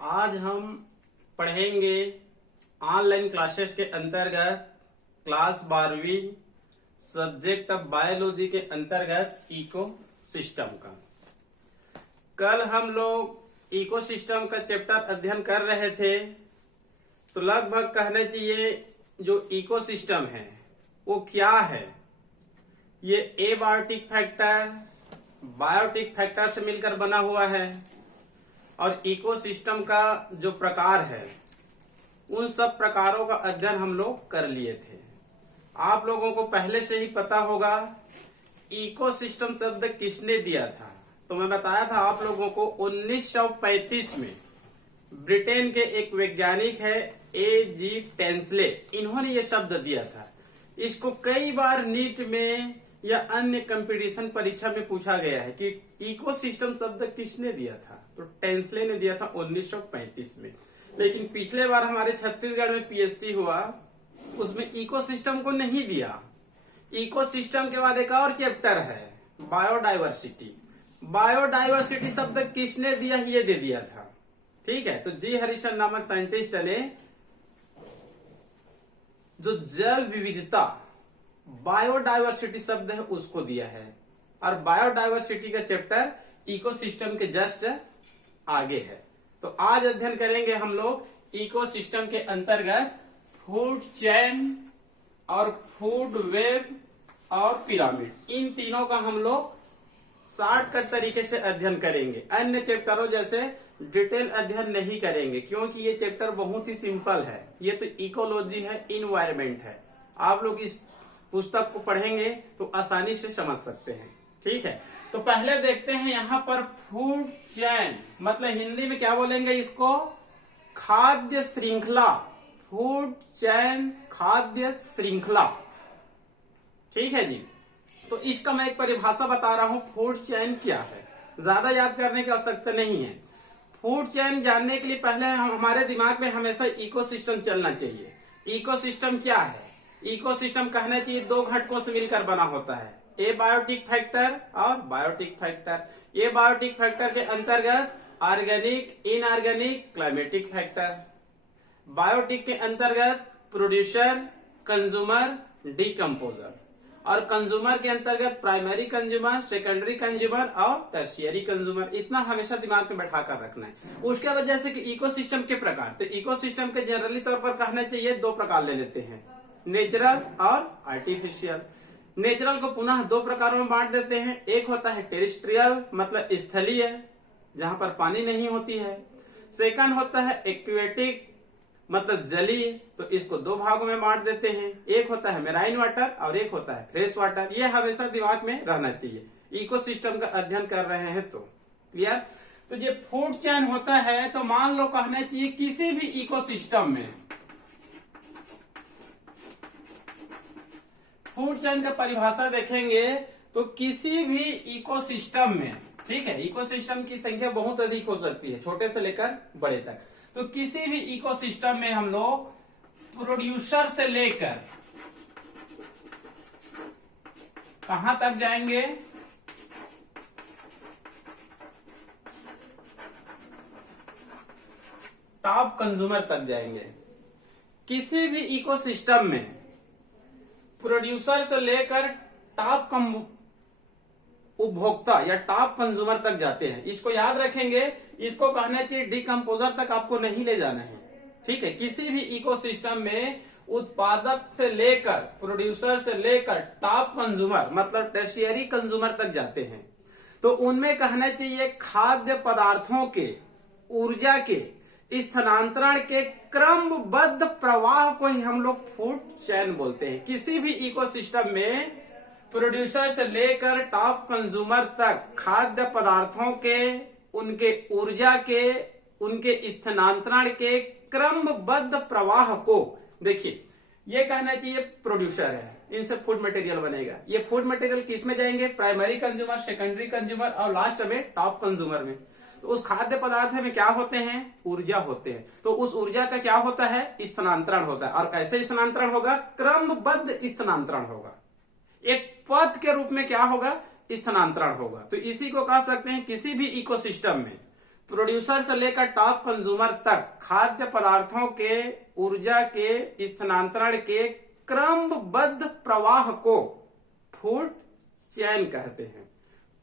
आज हम पढ़ेंगे ऑनलाइन क्लासेस के अंतर्गत क्लास 12वीं सब्जेक्ट ऑफ बायोलॉजी के अंतर्गत इकोसिस्टम का। कल हम लोग इकोसिस्टम का चैप्टर अध्ययन कर रहे थे, तो लगभग कहना चाहिए जो इकोसिस्टम है वो क्या है। ये एबायोटिक फैक्टर बायोटिक फैक्टर से मिलकर बना हुआ है और इकोसिस्टम का जो प्रकार है उन सब प्रकारों का अध्ययन हम लोग कर लिए थे। आप लोगों को पहले से ही पता होगा इकोसिस्टम शब्द किसने दिया था। तो मैं बताया था आप लोगों को 1935 में ब्रिटेन के एक वैज्ञानिक है A.G. टेंसले, इन्होंने ये शब्द दिया था। इसको कई बार नीट में या अन्य कंपटीशन परीक्षा में पूछा गया है कि इकोसिस्टम शब्द किसने दिया था। तो टेंसले ने दिया था 1935 में। लेकिन पिछले बार हमारे छत्तीसगढ़ में पीएचडी हुआ, उसमें इकोसिस्टम को नहीं दिया। इकोसिस्टम के बाद एक और चैप्टर है बायोडाइवर्सिटी। बायोडाइवर्सिटी शब्द किसने दिया, ये दे दिया था। ठीक है, तो जी हरिशन नामक साइंटिस्ट ने जो जैव विविधता बायोडाइवर्सिटी शब्द है उसको दिया है, और बायोडाइवर्सिटी का चैप्टर इकोसिस्टम के जस्ट आगे है। तो आज अध्ययन करेंगे हम लोग इकोसिस्टम के अंतर्गत फूड चेन और फूड वेब और पिरामिड। इन तीनों का हम लोग शॉर्टकट तरीके से अध्ययन करेंगे। अन्य चैप्टरों जैसे डिटेल अध्ययन नहीं करेंगे, क्योंकि ये चैप्टर बहुत ही सिंपल है। ये तो इकोलॉजी है, इन्वायरमेंट है। आप लोग इस पुस्तक को पढ़ेंगे तो आसानी से समझ सकते हैं। ठीक है, तो पहले देखते हैं यहाँ पर फूड चेन मतलब हिंदी में क्या बोलेंगे इसको, खाद्य श्रृंखला। फूड चेन खाद्य श्रृंखला। ठीक है जी, तो इसका मैं एक परिभाषा बता रहा हूं। फूड चेन क्या है, ज्यादा याद करने की आवश्यकता नहीं है। फूड चेन जानने के लिए पहले हमारे दिमाग में हमेशा इकोसिस्टम चलना चाहिए। इकोसिस्टम क्या है? इकोसिस्टम कहना चाहिए दो घटकों से मिलकर बना होता है, एबायोटिक फैक्टर और बायोटिक फैक्टर। एबायोटिक फैक्टर के अंतर्गत organic, inorganic, climatic factor. Biotic के अंतर्गत प्रोड्यूसर, कंज्यूमर, डिकम्पोजर। और कंज्यूमर के अंतर्गत प्राइमरी कंज्यूमर, सेकेंडरी कंज्यूमर और टर्शियरी कंज्यूमर। इतना हमेशा दिमाग में बैठा कर रखना है। उसके वजह से कि इकोसिस्टम के प्रकार, तो इकोसिस्टम के जनरली तौर पर कहना चाहिए दो प्रकार ले लेते हैं, नेचुरल और आर्टिफिशियल। नेचुरल को पुनः दो प्रकारों में बांट देते हैं। एक होता है टेरेस्ट्रियल मतलब स्थलीय, जहां पर पानी नहीं होती है। सेकंड होता है एक्वेटिक मतलब जलीय, तो इसको दो भागों में बांट देते हैं। एक होता है मेराइन वाटर और एक होता है फ्रेश वाटर। ये हमेशा दिमाग में रहना चाहिए इकोसिस्टम का अध्ययन कर रहे हैं तो। क्लियर? तो ये फूड चेन होता है, तो मान लो कहना चाहिए किसी भी इकोसिस्टम में फूड चेन का परिभाषा देखेंगे तो किसी भी इकोसिस्टम में, ठीक है, इकोसिस्टम की संख्या बहुत अधिक हो सकती है, छोटे से लेकर बड़े तक। तो किसी भी इकोसिस्टम में हम लोग प्रोड्यूसर से लेकर कहां तक जाएंगे, टॉप कंज्यूमर तक जाएंगे। किसी भी इकोसिस्टम में प्रोड्यूसर से लेकर टॉप उपभोक्ता या टॉप कंज्यूमर तक जाते हैं। इसको याद रखेंगे, इसको कहना चाहिए डिकम्पोजर तक आपको नहीं ले जाना है। ठीक है, किसी भी इकोसिस्टम में उत्पादक से लेकर प्रोड्यूसर से लेकर टॉप कंज्यूमर मतलब टर्शियरी कंज्यूमर तक जाते हैं। तो उनमें कहना चाहिए खाद्य पदार्थों के, ऊर्जा के स्थानांतरण के क्रमबद्ध प्रवाह को ही हम लोग फूड चेन बोलते हैं। किसी भी इकोसिस्टम में प्रोड्यूसर से लेकर टॉप कंज्यूमर तक खाद्य पदार्थों के, उनके ऊर्जा के, उनके स्थानांतरण के क्रमबद्ध प्रवाह को, देखिए ये कहना चाहिए प्रोड्यूसर है, इनसे फूड मटेरियल बनेगा। ये फूड मटेरियल किस में जाएंगे, प्राइमरी कंज्यूमर, सेकेंडरी कंज्यूमर और लास्ट में टॉप कंज्यूमर में। तो उस खाद्य पदार्थ में क्या होते हैं, ऊर्जा होते हैं। तो उस ऊर्जा का क्या होता है, स्थानांतरण होता है। और कैसे स्थानांतरण होगा, क्रमबद्ध स्थानांतरण होगा, एक पथ के रूप में क्या होगा, स्थानांतरण होगा। तो इसी को कह सकते हैं किसी भी इकोसिस्टम में प्रोड्यूसर से लेकर टॉप कंज्यूमर तक खाद्य पदार्थों के ऊर्जा के स्थानांतरण के क्रमबद्ध प्रवाह को फूड चेन कहते हैं।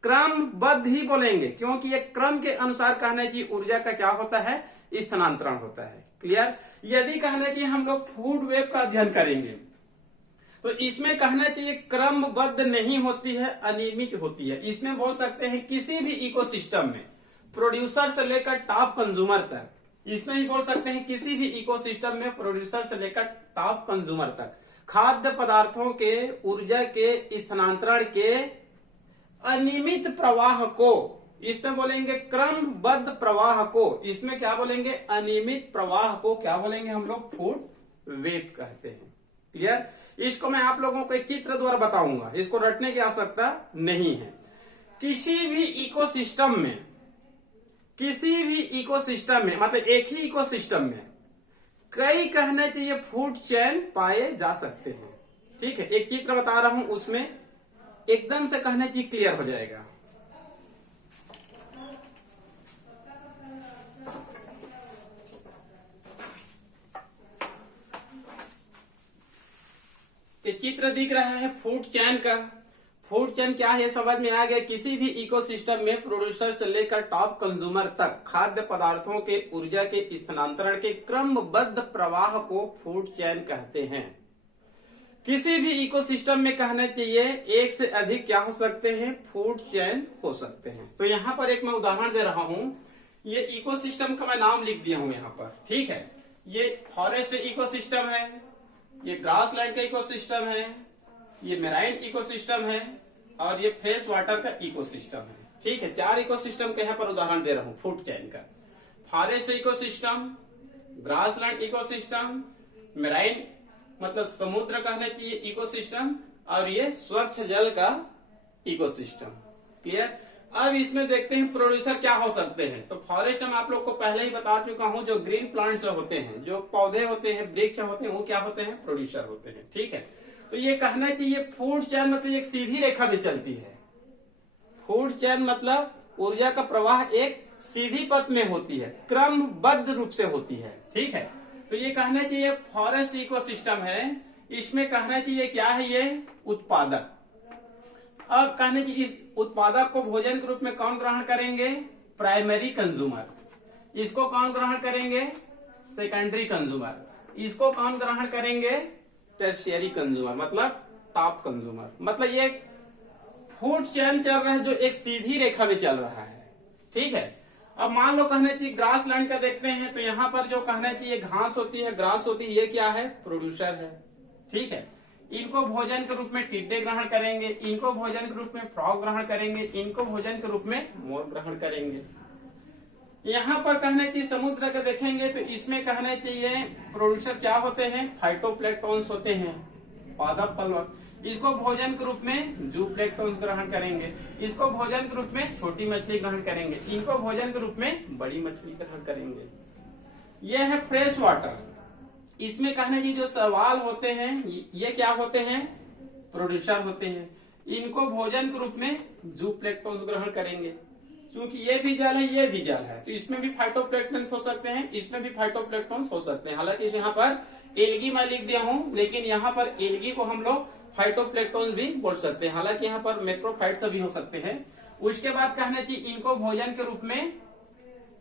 क्रमबद्ध ही बोलेंगे क्योंकि ये क्रम के अनुसार कहना चाहिए ऊर्जा का क्या होता है, स्थानांतरण होता है। क्लियर। यदि कहना चाहिए हम लोग फूड वेब का अध्ययन करेंगे तो इसमें कहना चाहिए क्रमबद्ध नहीं होती है, अनियमित होती है। इसमें बोल सकते हैं किसी भी इकोसिस्टम में प्रोड्यूसर से लेकर टॉप कंज्यूमर तक, इसमें ही बोल सकते हैं किसी भी इकोसिस्टम में प्रोड्यूसर से लेकर टॉप कंज्यूमर तक खाद्य पदार्थों के ऊर्जा के स्थानांतरण के अनियमित प्रवाह को, इसमें बोलेंगे क्रमबद्ध प्रवाह को, इसमें क्या बोलेंगे, अनियमित प्रवाह को क्या बोलेंगे हम लोग, फूड वेब कहते हैं। क्लियर। इसको मैं आप लोगों को एक चित्र द्वारा बताऊंगा, इसको रटने की आवश्यकता नहीं है। किसी भी इकोसिस्टम में मतलब एक ही इकोसिस्टम में कई कहना चाहिए फूड चेन पाए जा सकते हैं। ठीक है, एक चित्र बता रहा हूं, उसमें एकदम से कहना चाहिए क्लियर हो जाएगा। ये चित्र दिख रहा है फूड चेन का। फूड चेन क्या है समझ में आ गया। किसी भी इकोसिस्टम में प्रोड्यूसर से लेकर टॉप कंज्यूमर तक खाद्य पदार्थों के ऊर्जा के स्थानांतरण के क्रमबद्ध प्रवाह को फूड चेन कहते हैं। किसी भी इकोसिस्टम में कहना चाहिए एक से अधिक क्या हो सकते हैं, फूड चेन हो सकते हैं। तो यहाँ पर एक मैं उदाहरण दे रहा हूं। ये इकोसिस्टम का मैं नाम लिख दिया हूं यहाँ पर। ठीक है, ये फॉरेस्ट इकोसिस्टम है, ये ग्रासलैंड का इकोसिस्टम है, ये मेराइन इकोसिस्टम है और ये फ्रेश वाटर का इकोसिस्टम है। ठीक है, 4 इकोसिस्टम के यहाँ पर उदाहरण दे रहा हूँ फूड चेन का। Forest ecosystem, grassland ecosystem, marine मतलब समुद्र कहना चाहिए इकोसिस्टम, और ये स्वच्छ जल का इकोसिस्टम। क्लियर। अब इसमें देखते हैं प्रोड्यूसर क्या हो सकते हैं। तो फॉरेस्ट में आप लोग को पहले ही बता चुका हूं, जो ग्रीन प्लांट्स होते हैं, जो पौधे होते हैं, वृक्ष होते हैं, वो क्या होते हैं, प्रोड्यूसर होते हैं। ठीक है, तो ये कहना चाहिए फूड चेन मतलब एक सीधी रेखा में चलती है। फूड चेन मतलब ऊर्जा का प्रवाह एक सीधी पथ में होती है, क्रमबद्ध रूप से होती है। ठीक है, तो ये कहना चाहिए फॉरेस्ट इकोसिस्टम है, इसमें कहना चाहिए क्या है, ये उत्पादक। अब कहने की इस उत्पादक को भोजन के रूप में कौन ग्रहण करेंगे, प्राइमरी कंज्यूमर। इसको कौन ग्रहण करेंगे, सेकेंडरी कंज्यूमर। इसको कौन ग्रहण करेंगे, टर्शियरी कंज्यूमर मतलब टॉप कंज्यूमर। मतलब ये फूड चेन चल रहा है जो एक सीधी रेखा में चल रहा है। ठीक है, अब मान लो कहना चाहिए ग्रासलैंड का देखते हैं, तो यहाँ पर जो कहना चाहिए घास होती है, ग्रास होती है, ये क्या है, प्रोड्यूसर है। ठीक है, इनको भोजन के रूप में टिड्डे ग्रहण करेंगे, इनको भोजन के रूप में फ्रॉग ग्रहण करेंगे, इनको भोजन के रूप में मोर ग्रहण करेंगे। यहाँ पर कहना चाहिए समुद्र का देखेंगे तो इसमें कहना चाहिए प्रोड्यूसर क्या होते हैं, फाइटोप्लैंक्टन्स होते हैं, पादप प्लवक। इसको भोजन के रूप में जूप्लैंक्टन्स ग्रहण करेंगे, इसको भोजन के रूप में छोटी मछली ग्रहण करेंगे, इनको भोजन के रूप में बड़ी मछली ग्रहण करेंगे। यह है फ्रेश वाटर। इसमें कहना चाहिए जो सवाल होते हैं ये क्या होते हैं, प्रोड्यूसर होते हैं। इनको भोजन के रूप में जूप्लैंक्टन्स ग्रहण करेंगे। क्योंकि ये भी जल है, ये भी जल है, तो इसमें भी फाइटोप्लैंक्टन्स हो सकते हैं, इसमें भी फाइटोप्लैंक्टन्स हो सकते हैं। हालांकि यहाँ पर एल्गी मैं लिख दिया हूँ, लेकिन यहाँ पर एल्गी को हम लोग फाइटोप्लैंक्टन्स भी बोल सकते हैं। हालांकि यहाँ पर मैक्रोफाइट्स भी हो सकते हैं। उसके बाद कहना चाहिए इनको भोजन के रूप में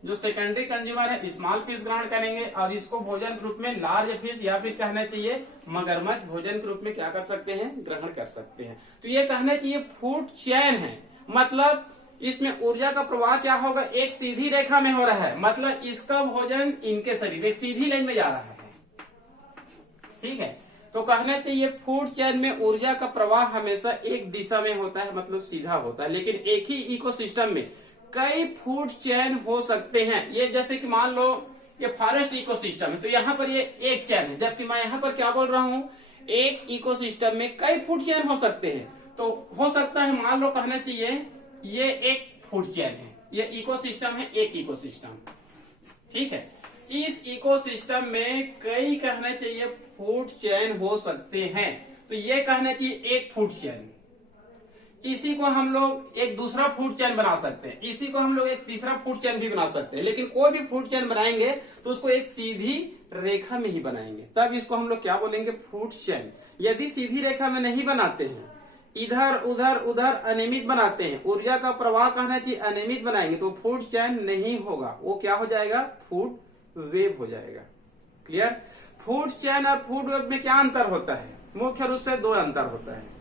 जो सेकेंडरी कंज्यूमर है स्मॉल फिश ग्रहण करेंगे, और इसको भोजन के रूप में लार्ज फिश या फिर कहना चाहिए मगरमच्छ भोजन के रूप में क्या कर सकते हैं, ग्रहण कर सकते हैं। तो ये कहना चाहिए फूड चेन है, मतलब इसमें ऊर्जा का प्रवाह क्या होगा, एक सीधी रेखा में हो रहा है। मतलब इसका भोजन इनके शरीर एक सीधी लाइन में जा रहा है। ठीक है, तो कहना चाहिए फूड चेन में ऊर्जा का प्रवाह हमेशा एक दिशा में होता है, मतलब सीधा होता है। लेकिन एक ही इकोसिस्टम में कई फूड चेन हो सकते हैं। ये जैसे कि मान लो ये फॉरेस्ट इकोसिस्टम है, तो यहाँ पर ये एक चेन है, जबकि मैं यहाँ पर क्या बोल रहा हूँ, एक इकोसिस्टम में कई फूड चेन हो सकते हैं। तो हो सकता है मान लो कहना चाहिए ये एक फूड चेन है, ये इकोसिस्टम है, एक इकोसिस्टम। ठीक है, इस इकोसिस्टम में कई कहना चाहिए फूड चेन हो सकते हैं। तो ये कहना चाहिए एक फूड चेन। इसी को हम लोग एक दूसरा फूड चेन बना सकते हैं, इसी को हम लोग एक तीसरा फूड चेन भी बना सकते हैं। लेकिन कोई भी फूड चेन बनाएंगे तो उसको एक सीधी रेखा में ही बनाएंगे, तब इसको हम लोग क्या बोलेंगे, फूड चेन। यदि सीधी रेखा में नहीं बनाते हैं, इधर उधर उधर अनियमित बनाते हैं, ऊर्जा का प्रवाह कहना चाहिए अनियमित बनाएंगे तो फूड चेन नहीं होगा, वो क्या हो जाएगा, फूड वेव हो जाएगा। क्लियर। फूड चेन और फूड वेव में क्या अंतर होता है, मुख्य रूप से दो अंतर होता है।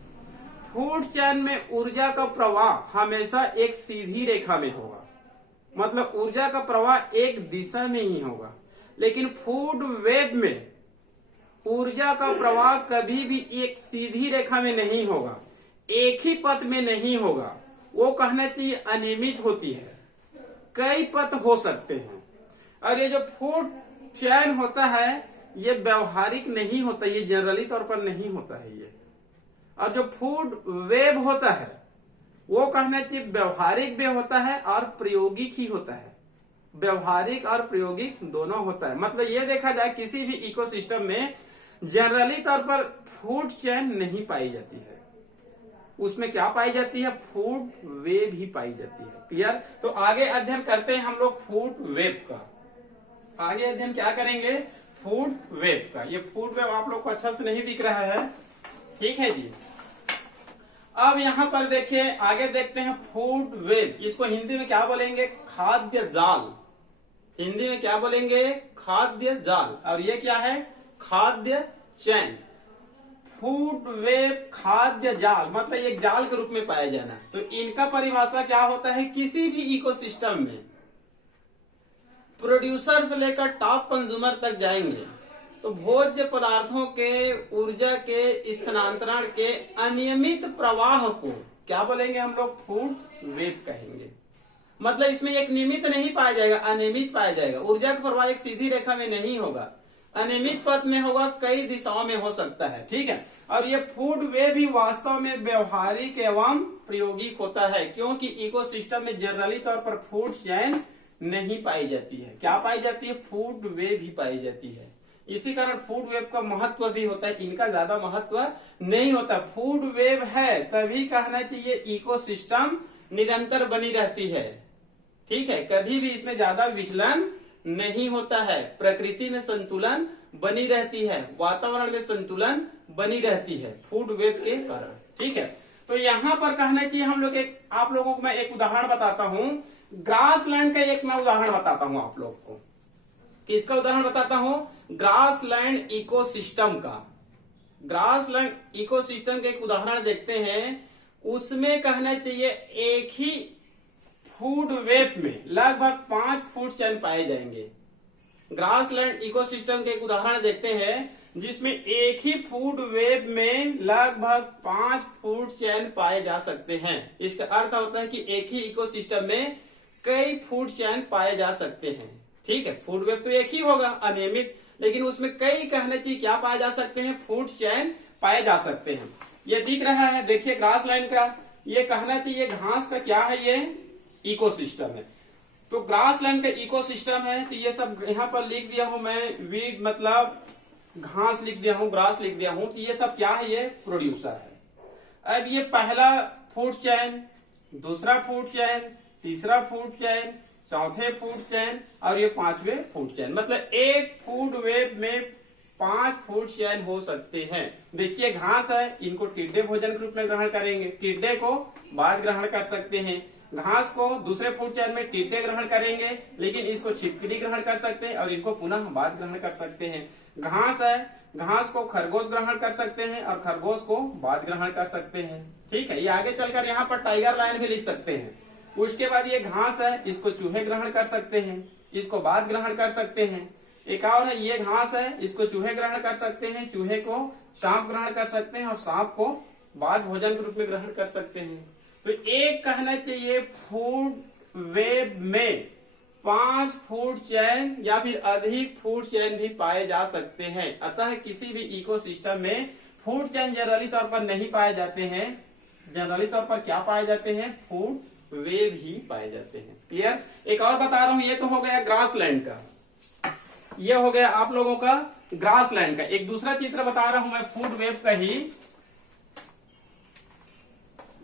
फूड चेन में ऊर्जा का प्रवाह हमेशा एक सीधी रेखा में होगा, मतलब ऊर्जा का प्रवाह एक दिशा में ही होगा। लेकिन फूड वेव में ऊर्जा का प्रवाह कभी भी एक सीधी रेखा में नहीं होगा, एक ही पथ में नहीं होगा, वो कहना चाहिए अनियमित होती है, कई पथ हो सकते हैं। और ये जो फूड चेन होता है ये व्यवहारिक नहीं होता, ये जनरली तौर पर नहीं होता है ये। और जो फूड वेव होता है वो कहना चाहिए व्यवहारिक भी होता है और प्रायोगिक ही होता है, व्यवहारिक और प्रायोगिक दोनों होता है। मतलब ये देखा जाए किसी भी इकोसिस्टम में जनरली तौर पर फूड चेन नहीं पाई जाती है, उसमें क्या पाई जाती है, फूड वेव ही पाई जाती है। क्लियर। तो आगे अध्ययन करते हैं हम लोग फूड वेव का। आगे अध्ययन क्या करेंगे, फूड वेव का। ये फूड वेव आप लोग को अच्छा से नहीं दिख रहा है, ठीक है जी। अब यहाँ पर देखिए आगे देखते हैं फूड वेव, इसको हिंदी में क्या बोलेंगे, खाद्य जाल। हिंदी में क्या बोलेंगे, खाद्य जाल। और ये क्या है, खाद्य चैन। फूड वेव खाद्य जाल मतलब एक जाल के रूप में पाया जाना। तो इनका परिभाषा क्या होता है, किसी भी इकोसिस्टम में प्रोड्यूसर से लेकर टॉप कंज्यूमर तक जाएंगे तो भोज्य पदार्थों के ऊर्जा के स्थानांतरण के अनियमित प्रवाह को क्या बोलेंगे हम लोग, फूड वेव कहेंगे। मतलब इसमें एक नियमित नहीं पाया जाएगा, अनियमित पाया जाएगा। ऊर्जा का प्रवाह एक सीधी रेखा में नहीं होगा, अनियमित पथ में होगा, कई दिशाओं में हो सकता है, ठीक है। और ये फूड वेव भी वास्तव में व्यवहारिक एवं प्रायोगिक होता है, क्योंकि इकोसिस्टम में जनरली तौर पर फूड चेन नहीं पाई जाती है। क्या पाई जाती है, फूड वेव ही पाई जाती है। इसी कारण फूड वेव का महत्व भी होता है, इनका ज्यादा महत्व नहीं होता। फूड वेव है तभी कहना चाहिए इकोसिस्टम निरंतर बनी रहती है, ठीक है। कभी भी इसमें ज्यादा विचलन नहीं होता है, प्रकृति में संतुलन बनी रहती है, वातावरण में संतुलन बनी रहती है फूड वेव के कारण, ठीक है। तो यहाँ पर कहना चाहिए हम लोग आप लोगों को मैं एक उदाहरण बताता हूँ, ग्रासलैंड का एक मैं उदाहरण बताता हूँ आप लोग को। किसका उदाहरण बताता हूँ, ग्रासलैंड इकोसिस्टम का। ग्रासलैंड इकोसिस्टम का एक उदाहरण देखते हैं। उसमें कहना चाहिए एक ही फूड वेव में लगभग 5 फूड चेन पाए जाएंगे। ग्रासलैंड इकोसिस्टम के एक उदाहरण देखते हैं जिसमें एक ही फूड वेव में लगभग 5 फूड चेन पाए जा सकते हैं। इसका अर्थ होता है कि एक ही इकोसिस्टम में कई फूड चेन पाए जा सकते हैं, ठीक है। फूड वेव तो एक ही होगा अनियमित, लेकिन उसमें कई कहना चाहिए क्या पाए जा सकते हैं, फूड चेन पाए जा सकते हैं। ये दिख रहा है, देखिए ग्रासलैंड का, ये कहना चाहिए घास का क्या है, ये इकोसिस्टम है। तो ग्रासलैंड का इकोसिस्टम है, तो ये सब यहाँ पर लिख दिया हूं मैं, वीड मतलब घास लिख दिया हूं, ग्रास लिख दिया हूं, तो ये सब क्या है, ये प्रोड्यूसर है। अब ये पहला फूड चेन, दूसरा फूड चेन, तीसरा फूड चेन, चौथे फूड चेन और ये 5वें फूड चेन। मतलब एक फूड वेव में 5 फूड चेन हो सकते हैं। देखिए घास है, इनको टिड्डे भोजन के रूप में ग्रहण करेंगे, टिड्डे को बाद ग्रहण कर सकते हैं। घास को दूसरे फूड चेन में टिड्डे ग्रहण करेंगे, लेकिन इसको छिपकली ग्रहण कर सकते हैं और इनको पुनः बाद ग्रहण कर सकते हैं। घास है, घास को खरगोश ग्रहण कर सकते हैं और खरगोश को बाद ग्रहण कर सकते हैं, ठीक है। ये आगे चलकर यहाँ पर टाइगर लायन भी लिख सकते हैं। उसके बाद ये घास है, इसको चूहे ग्रहण कर सकते हैं, इसको बाद ग्रहण कर सकते हैं। एक और है, ये घास है, इसको चूहे ग्रहण कर सकते हैं, चूहे को सांप ग्रहण कर सकते हैं और सांप को बाद भोजन के रूप में ग्रहण कर सकते हैं। तो एक कहना चाहिए फूड वेव में 5 फूड चेन या फिर अधिक फूड चेन भी पाए जा सकते हैं। अतः किसी भी इकोसिस्टम में फूड चेन जनरली तौर पर नहीं पाए जाते हैं, जनरली तौर पर क्या पाए जाते हैं, फूड वेव ही पाए जाते हैं। क्लियर। एक और बता रहा हूं, ये तो हो गया ग्रासलैंड का, ये हो गया आप लोगों का ग्रासलैंड का। एक दूसरा चित्र बता रहा हूं मैं फूड वेव का ही,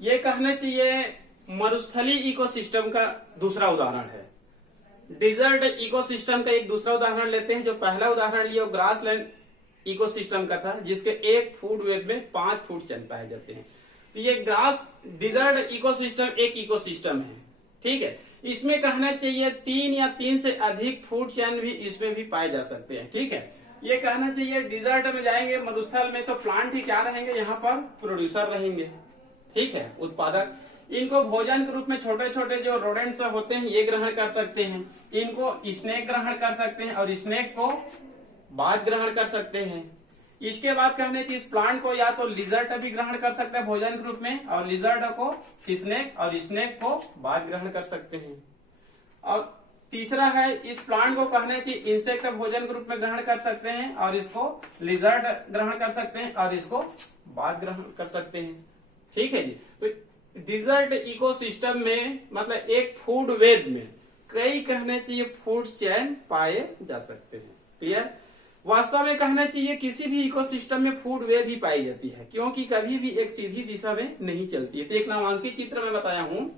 ये कहना चाहिए मरुस्थलीय इकोसिस्टम का दूसरा उदाहरण है। डिजर्ट इकोसिस्टम का एक दूसरा उदाहरण लेते हैं। जो पहला उदाहरण लिया वो ग्रासलैंड इकोसिस्टम का था, जिसके एक फूड वेब में 5 फूड चैन पाए जाते हैं। तो ये डिजर्ट इकोसिस्टम एक इकोसिस्टम है, ठीक है। इसमें कहना चाहिए 3 या 3 से अधिक फूड चैन भी इसमें भी पाए जा सकते हैं, ठीक है। ये कहना चाहिए डिजर्ट में जाएंगे, मरुस्थल में तो प्लांट ही क्या रहेंगे, यहाँ पर प्रोड्यूसर रहेंगे, ठीक है, उत्पादक। इनको भोजन के रूप में छोटे छोटे जो रोडेंट्स होते हैं ये ग्रहण कर सकते हैं। इनको स्नेक ग्रहण कर सकते हैं और स्नेक को बाज ग्रहण कर सकते हैं। इसके बाद कहने की इस प्लांट को या तो लिजर्ट भी ग्रहण कर सकते हैं भोजन के रूप में, और लिजर्ट को स्नेक और स्नेक को बाज ग्रहण कर सकते हैं। और तीसरा है इस प्लांट को कहने की इंसेक्ट भोजन के रूप में ग्रहण कर सकते हैं, और इसको लिजर्ट ग्रहण कर सकते हैं और इसको बाज ग्रहण कर सकते हैं, ठीक है जी। तो डिजर्ट इकोसिस्टम में मतलब एक फूड वेब में कई कहने चाहिए फूड चैन पाए जा सकते हैं, क्लियर। वास्तव में कहना चाहिए किसी भी इकोसिस्टम में फूड वेब ही पाई जाती है, क्योंकि कभी भी एक सीधी दिशा में नहीं चलती है। तो एक नामांकित चित्र में बताया हूं,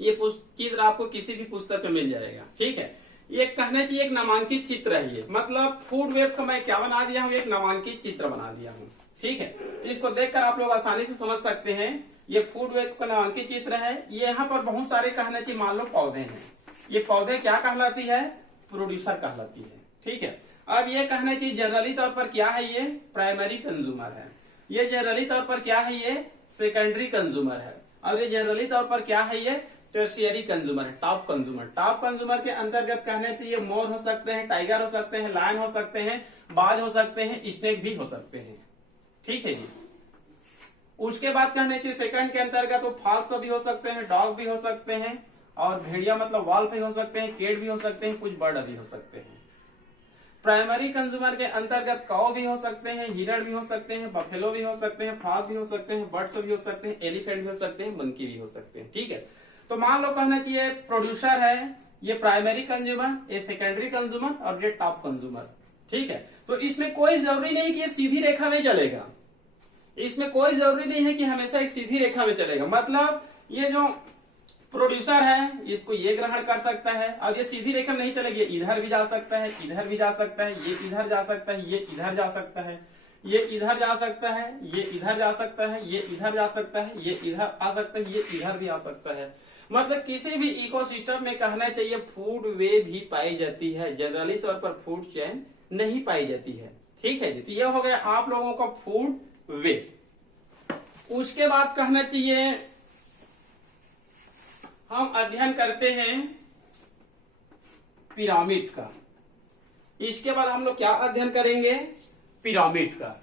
ये चित्र आपको किसी भी पुस्तक में मिल जाएगा, ठीक है। ये कहना चाहिए एक नामांकित चित्र है, ये मतलब फूड वेब का मैं क्या बना दिया हूँ, एक नामांकित चित्र बना दिया हूँ, ठीक है। इसको देखकर आप लोग आसानी से समझ सकते हैं ये फूड वेब का नामांकित चित्र है। ये यहाँ पर बहुत सारे कहना चाहिए मान लो पौधे हैं, ये पौधे क्या कहलाती है, प्रोड्यूसर कहलाती है, ठीक है। अब ये कहना चाहिए जनरली तौर पर क्या है, ये प्राइमरी कंज्यूमर है, ये जनरली तौर पर क्या है, ये सेकेंडरी कंज्यूमर है, और ये जनरली तौर पर क्या है, ये टर्शियरी कंज्यूमर है, टॉप कंज्यूमर। टॉप कंज्यूमर के अंतर्गत कहने चाहिए मोर हो सकते हैं, टाइगर हो सकते हैं, लायन हो सकते हैं, बाज हो सकते हैं, स्नेक भी हो सकते हैं, ठीक है जी। उसके बाद कहने चाहिए सेकंड के अंतर्गत वो फॉक्स भी हो सकते हैं, डॉग भी हो सकते हैं, और भेड़िया मतलब वॉल्फ भी हो सकते हैं, केट भी हो सकते हैं, कुछ बर्ड भी हो सकते हैं। प्राइमरी कंज्यूमर के अंतर्गत काऊ भी हो सकते हैं, हिरण भी हो सकते हैं, बफेलो भी हो सकते हैं, फ्रॉग भी हो सकते हैं, बर्ड्स भी हो सकते हैं, एलिफेंट भी हो सकते हैं, मंकी भी हो सकते हैं, ठीक है। तो मान लो कहना चाहिए प्रोड्यूसर है ये प्राइमरी कंज्यूमर, ये सेकेंडरी कंज्यूमर और ये टॉप कंज्यूमर, ठीक है। तो इसमें कोई जरूरी नहीं कि ये सीधी रेखा में चलेगा, इसमें कोई जरूरी नहीं है कि हमेशा एक सीधी रेखा में चलेगा। मतलब ये जो प्रोड्यूसर है इसको ये ग्रहण कर सकता है, और ये सीधी रेखा में नहीं चलेगी, इधर भी जा सकता है, इधर भी जा सकता है, ये इधर जा सकता है, ये इधर जा सकता है, ये इधर जा सकता है, ये इधर जा सकता है, ये इधर जा सकता है, ये इधर आ सकता है, ये इधर भी आ सकता है। मतलब किसी भी इकोसिस्टम में कहना चाहिए फूड वेब ही पाई जाती है, जनरली तौर पर फूड चैन नहीं पाई जाती है, ठीक है जी। तो ये हो गया आप लोगों का फूड वेब। उसके बाद कहना चाहिए हम अध्ययन करते हैं पिरामिड का। इसके बाद हम लोग क्या अध्ययन करेंगे, पिरामिड का।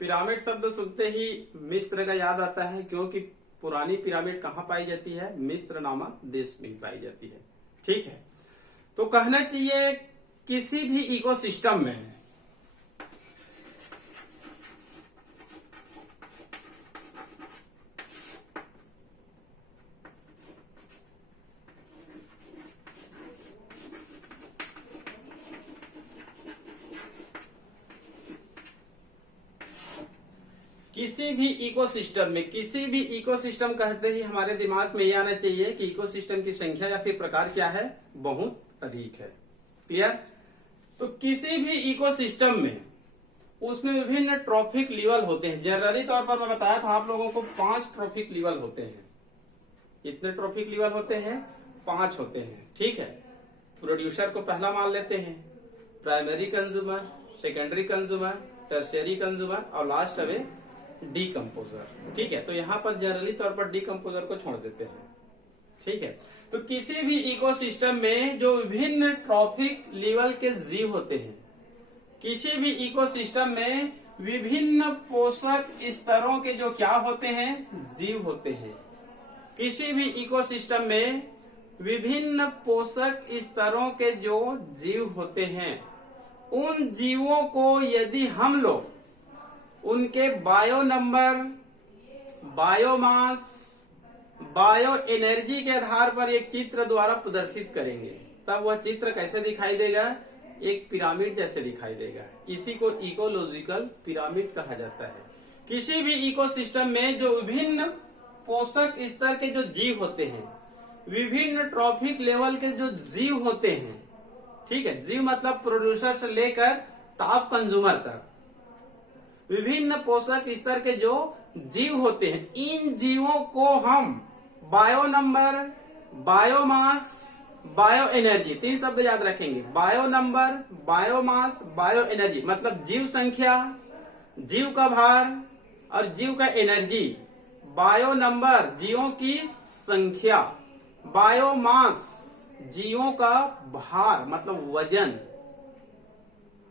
पिरामिड शब्द सुनते ही मिस्र का याद आता है, क्योंकि पुरानी पिरामिड कहाँ पाई जाती है, मिस्र नामक देश में पाई जाती है, ठीक है। तो कहना चाहिए किसी भी इकोसिस्टम में किसी भी इकोसिस्टम कहते ही हमारे दिमाग में ये आना चाहिए कि इकोसिस्टम की संख्या या फिर प्रकार क्या है, बहुत अधिक है, क्लियर। तो किसी भी इकोसिस्टम में उसमें विभिन्न ट्रॉफिक लेवल होते हैं। जनरली तौर पर मैं बताया था आप लोगों को 5 ट्रॉफिक लेवल होते हैं। इतने ट्रॉफिक लेवल होते हैं, 5 होते हैं, ठीक है। प्रोड्यूसर को पहला मान लेते हैं, primary consumer, secondary consumer, tertiary consumer और लास्ट में डीकम्पोजर, ठीक है। तो यहाँ पर जनरली तौर पर डीकम्पोजर को छोड़ देते हैं, ठीक है। तो किसी भी इकोसिस्टम में जो विभिन्न ट्रॉफिक लेवल के जीव होते हैं, किसी भी इकोसिस्टम में विभिन्न पोषक स्तरों के जो क्या होते हैं, जीव होते हैं। किसी भी इकोसिस्टम में विभिन्न पोषक स्तरों के जो जीव होते हैं, उन जीवों को यदि हम लोग उनके bio number biomass, bio energy के आधार पर एक चित्र द्वारा प्रदर्शित करेंगे, तब वह चित्र कैसे दिखाई देगा? एक पिरामिड जैसे दिखाई देगा। इसी को इकोलॉजिकल पिरामिड कहा जाता है। किसी भी इकोसिस्टम में जो विभिन्न पोषक स्तर के जो जीव होते हैं, विभिन्न ट्रॉफिक लेवल के जो जीव होते हैं, ठीक है, जीव मतलब प्रोड्यूसर से लेकर टॉप कंज्यूमर तक, विभिन्न पोषक स्तर के जो जीव होते हैं, इन जीवों को हम bio number, biomass, bio energy, 3 शब्द याद रखेंगे। Bio number, biomass, bio energy मतलब जीव संख्या, जीव का भार और जीव का एनर्जी। बायो नंबर जीवों की संख्या, बायोमास जीवों का भार मतलब वजन,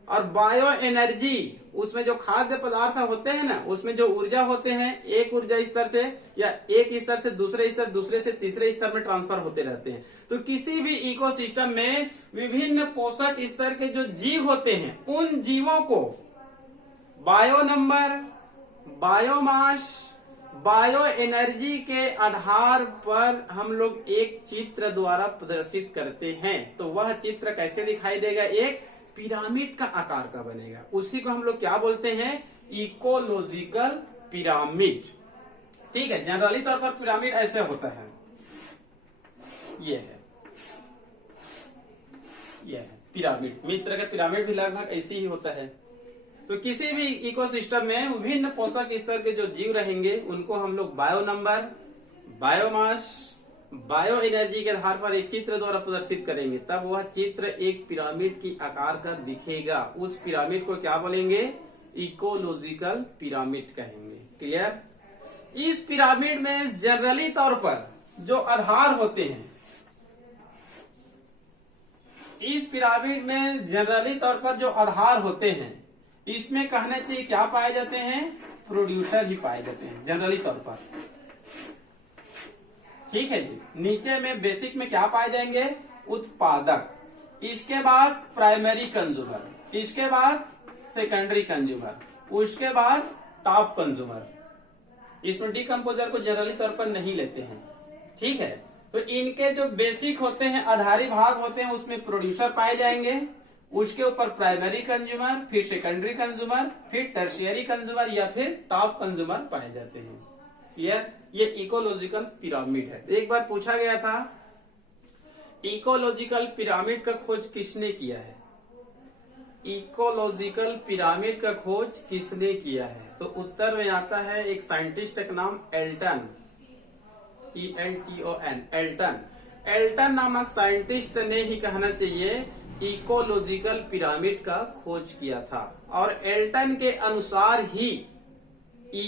और बायो एनर्जी उसमें जो खाद्य पदार्थ होते हैं ना, उसमें जो ऊर्जा होते हैं, एक ऊर्जा स्तर से या एक स्तर से दूसरे स्तर, दूसरे से तीसरे स्तर में ट्रांसफर होते रहते हैं। तो किसी भी इकोसिस्टम में विभिन्न पोषक स्तर के जो जीव होते हैं, उन जीवों को bio number, biomass, bio energy के आधार पर हम लोग एक चित्र द्वारा प्रदर्शित करते हैं। तो वह चित्र कैसे दिखाई देगा? एक पिरामिड का आकार का बनेगा। उसी को हम लोग क्या बोलते हैं? Ecological pyramid. ठीक है, जनरली तौर पर पिरामिड ऐसे होता है, ये है पिरामिड। इस तरह का पिरामिड भी लगभग ऐसे ही होता है। तो किसी भी इकोसिस्टम में विभिन्न पोषक स्तर के जो जीव रहेंगे, उनको हम लोग bio number, biomass, bio energy के आधार पर एक चित्र द्वारा प्रदर्शित करेंगे, तब वह चित्र एक पिरामिड की आकार का दिखेगा। उस पिरामिड को क्या बोलेंगे? इकोलॉजिकल पिरामिड कहेंगे। क्लियर? इस पिरामिड में जनरली तौर पर जो आधार होते हैं, इस पिरामिड में जनरली तौर पर जो आधार होते हैं, इसमें कहने चाहिए क्या पाए जाते हैं? प्रोड्यूसर ही पाए जाते हैं जनरली तौर पर। ठीक है जी। नीचे में बेसिक में क्या पाए जाएंगे? उत्पादक, इसके बाद प्राइमरी कंज्यूमर, इसके बाद सेकेंडरी कंज्यूमर, उसके बाद टॉप कंज्यूमर। इसमें डिकम्पोजर को जनरली तौर पर नहीं लेते हैं। ठीक है, तो इनके जो बेसिक होते हैं, आधारी भाग होते हैं, उसमें प्रोड्यूसर पाए जाएंगे, उसके ऊपर प्राइमरी कंज्यूमर, फिर सेकेंडरी कंज्यूमर, फिर टर्शियरी कंज्यूमर या फिर टॉप कंज्यूमर पाए जाते हैं। क्लियर? ये इकोलॉजिकल पिरामिड है। एक बार पूछा गया था, इकोलॉजिकल पिरामिड का खोज किसने किया है? इकोलॉजिकल पिरामिड का खोज किसने किया है? तो उत्तर में आता है एक साइंटिस्ट का नाम एल्टन, ELTON, एल्टन। एल्टन नामक साइंटिस्ट ने ही कहना चाहिए इकोलॉजिकल पिरामिड का खोज किया था। और एल्टन के अनुसार ही